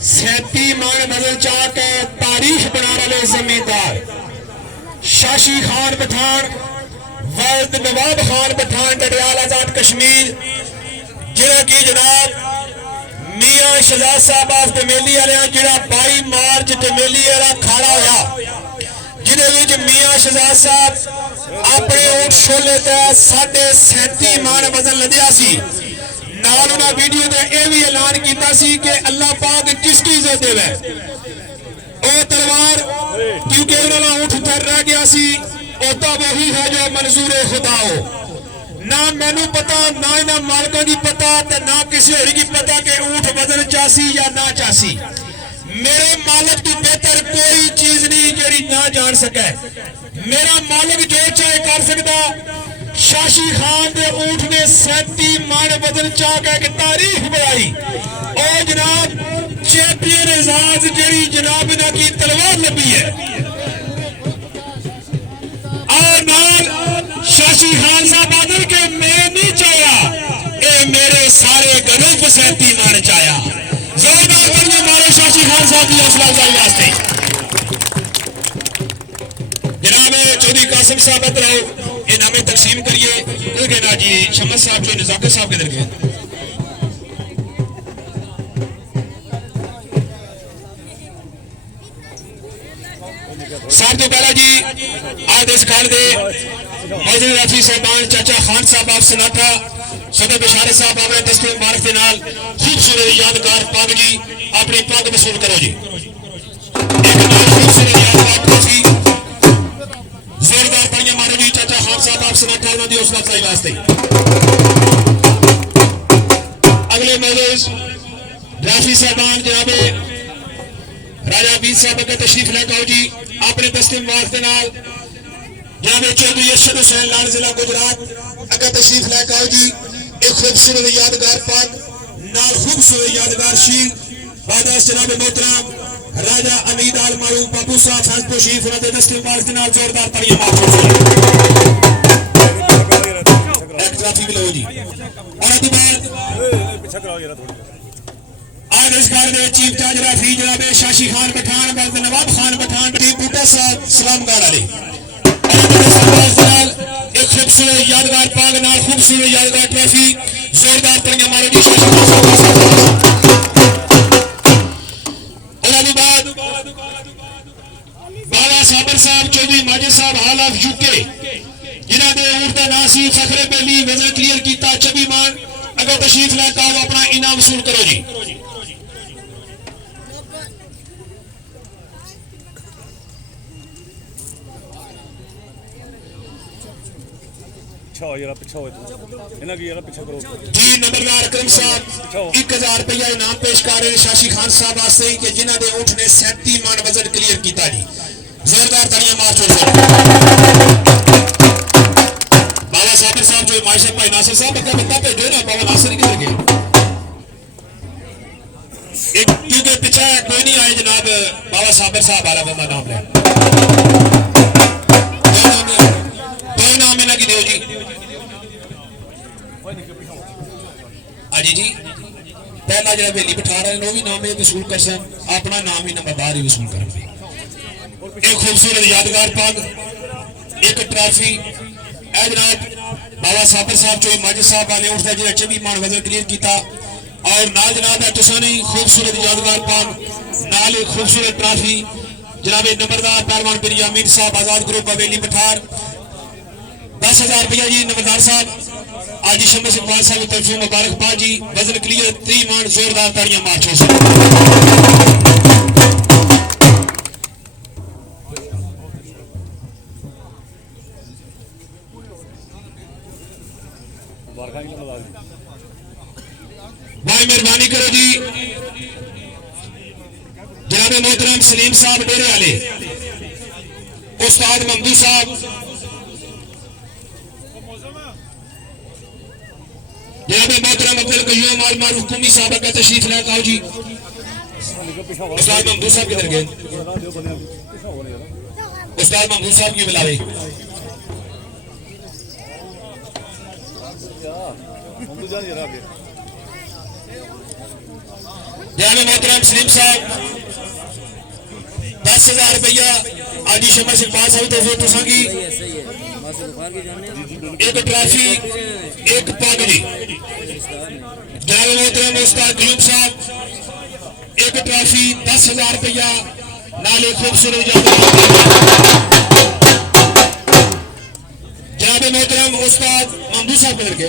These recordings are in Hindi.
37 मन बदल चाह के तारीख बना वाले जमींदार शाशी खान पठान वल्द नवाब खान पठान डडियाल आजाद कश्मीर जिहड़ा कि जनाब मियां शहजाद साहब ऑफ डमेली वाले जिहड़ा 22 मार्च डमेली वाला खाड़ा होया जिहदे विच मियां शहजाद साहब अपने ऊंट छोले ते 37.5 मन वजन लदिया सी नाल उन्हां वीडियो ते यह भी ऐलान किया सी कि अल्लाह पाक किसकी इज्जत देवे ओ तलवार क्योंकि उन्होंने ऊंट तर रह गया सी ओता वही है जो मंजूर खुदा हो ना मैनू पता ना इन्हां मालकों की पता ते ना किसी होर की पता कि ऊंट वजन चासी या ना चासी मेरे मालिक तो बेहतर कोई चीज नहीं जी ना जान सके मेरा मालिक जो चाहे कर सकता शाशी खान के ऊंट ने 37 मन वजन चाह के एक तारीख बनाई और जनाब चैंपियन एजाज जी जनाब इन्हां की तलवार लगी है और नाल शाशी खान साहब आदर के मैं नहीं चाहया ए मेरे सारे ग्रुप 37 मन चाहया जोरदार तालियां मारो शाशी खान साहब की हौसला अफजाई वास्ते जनाब चौधरी कासिम साहब इधर आओ इनामे तकसीम करिए ना जी शमस साहब जो नजाकत साहब किधर गए सब तो पहला जी आज इस घर के मौजूद राफी साहबान चाचा खान साहब आप सनाटा सदर बिशारत साहब अपने दस्ते मुबारक के नाल खूबसूरत यादगार पग जी अपनी पग वसूल करो जी जोरदार तालियां मारो जी चाचा खान साहब आप सनाटा उन्होंने हौसला अफजाई वास्ते अगले मौजूद राफी साहबान जनाबे राजा बीर साहब अगर तशरीफ लेकर आओ जी अपने दस्ते मुबारक के नाल जनाबे चौधरी अरशद हुसैन लाल जिला गुजरात अगर तशरीफ लेकर आओ जी एक खूबसूरत यादगार पग नाल खूबसूरत यादगार शीर बादशाह जनाब मोहतरम राजा अमीद आल मारूफ बाबू साहब फैजपुर शरीफ उन्होंने दस्ते मुबारक के नाल जोरदार तालियां मारो एक ट्रॉफी भी लो जी और अभी बाद आज इस घर में चीफ जज राफी जनाब शाशी खान पठान वल्द नवाब खान पठान बूटा साहब सलामगार वाले एक खूबसूरत यादगार पाग नाल खूबसूरत यादगार ट्रॉफी जोरदार तालियां मारो जी शाशी खान साहब और अभी बाद बाला साबर साहब चौधरी माजिद साहब हाल ऑफ यूके जिन्हां दे ऊंट दा नाम सी फखरे बेली वजन क्लियर किया 26 मान अगर तशरीफ लेकर आओ अपना इनाम वसूल करो जी जी नंबरदार अकरम साहब 1000 रुपया इनाम पेश कर रहे शाशी खान साहब वास्ते कि जिन्हां दे ऊंट ने 37 मन वजन क्लियर किया जी जोरदार तालियां मारो बाबा साबिर साहब जो माशा भाई नासिर साहब का बंदा भेजो ना बाबा नासिर किधर गए एक क्योंकि पीछे कोई नहीं आए जनाब बाबा साबिर साहब वाला बंदा नाम ले दो नाम इन्हां की दो जी जी पहला जो बेली बिठा रहे हैं भी नाम वसूल कर सन अपना नाम ही नंबरदार ही वसूल कर एक खूबसूरत यादगार पग एक ट्रॉफी जनाब बाबा साबिर साहब जो माजिद साहब वाले उठता जो 24 मान वजन क्लियर किया और नाल जनाब तुसानी खूबसूरत यादगार पग नाल एक खूबसूरत ट्रॉफी जनाब नंबरदार पहलवान बिरिया अमीर साहब आजाद ग्रुप हवेली पठार 10,000 रुपया जी नंबरदार साहब आज शमस इकबाल साहब तरफ से मुबारकबाद जी वजन क्लियर 3 मान जोरदार तालियां मारो भाई मेहरबानी करो जी जनाब मोहतरम सलीम साहब डेरे वाले उस्ताद ममदू साहब जनाब मोहतरम अब्दुल कयूम आल मारूफ कुमी साहब का तशरीफ लेकर आओ जी उस्ताद ममदू साहब किधर गए उस्ताद ममदू साहब की बुलावे जनाब मोहतरम सलीम साहब 10,000 रुपया आदि शमर सिकबाल साहब तरफ तुसा की एक ट्रॉफी एक पग जी। जनाब मोहतरम उस्ताद कयूम साहब एक ट्रॉफी 10,000 रुपया नाले खूबसूरत जनाब मोहतरम उस्ताद ममदू साहब के लड़के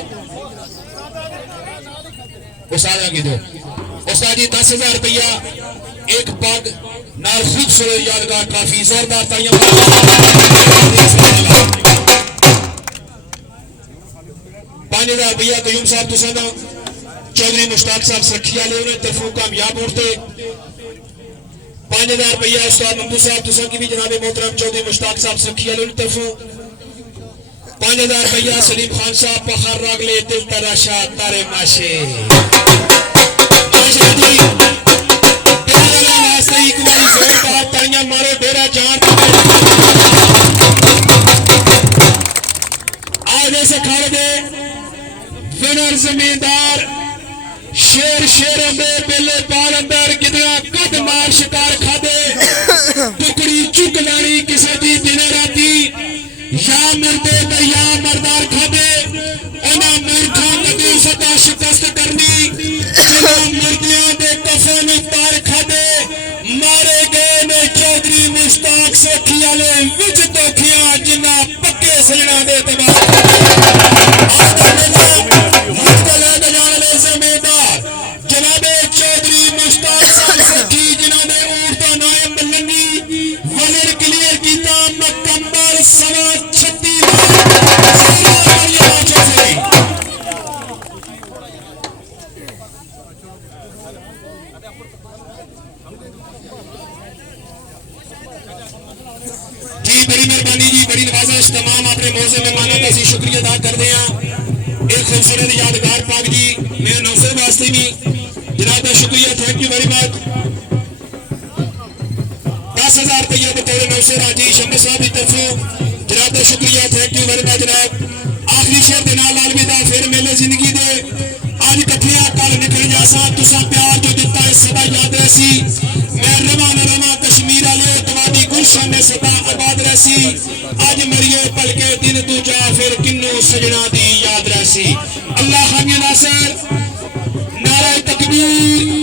उस्ताद की दो उस्ताद जी 10,000 रुपया एक पग नाल खूबसूरत यादगार ट्रॉफी जोरदार तालियां 5,000 रुपया कयूम साहब तुसा दा चौधरी मुश्ताक साहब सखिया ले उन्हें तरफों कामयाब उठते 5,000 रुपया उस्ताद ममदू साहब तुसा की भी जनाब मोहतरम चौधरी मुश्ताक साहब सखिया ले उन्हें तरफों 5,000 रुपया सलीम खान साहब पखर रागले दिल तराशा तारे माशे तालियां मारो डेरा जान आज ऐसे खड़े दे विनर जमींदार शेर शेरों में बेले पार अंदर कितना कद मार शिकार खादे टुकड़ी चुक लानी किसी दी दिन राती या मरदे तो या मरदार खादे उन्हें मूर्खों कदू सदा शिकस्त करनी चलो मर्दियों दे कफन तार खादे मारे गए ने चौधरी मुश्ताक सखिया ले विच तोखियां जिन्ना पक्के सजना दे तबाह जनाबे चौधरी मुश्ताक साहब सखी जिन्होंने ऊर्ता नायब मल्लनी वजन क्लियर किया मुकम्मल 36 जी बड़ी मेहरबानी जी बड़ी नवाजिश तमाम अपने मौजे मेहमानों का सी शुक्रिया अदा करते हैं एक खूबसूरत यादगार पाक जी मेरे नौसर वास्ते भी जनाब का शुक्रिया थैंक यू वेरी मच 10,000 रुपया बतौर नौसर हाजी शम्मी साहब की तरफों जनाब का शुक्रिया थैंक यू वेरी मच जनाब आखिरी शेर के नाल अलविदा फिर मेले जिंदगी दे आज कथिया कल निकल जासा तुसा प्यार जो दिता है सदा याद रहसी मैं रवा न रवा कश्मीर वाले तवादी गुलशन में सदा आबाद रहसी आज मरियो पलके दिन दूजा फिर किन्नू सजना दी याद रहसी अल्लाह हामी नासर नारे तकबीर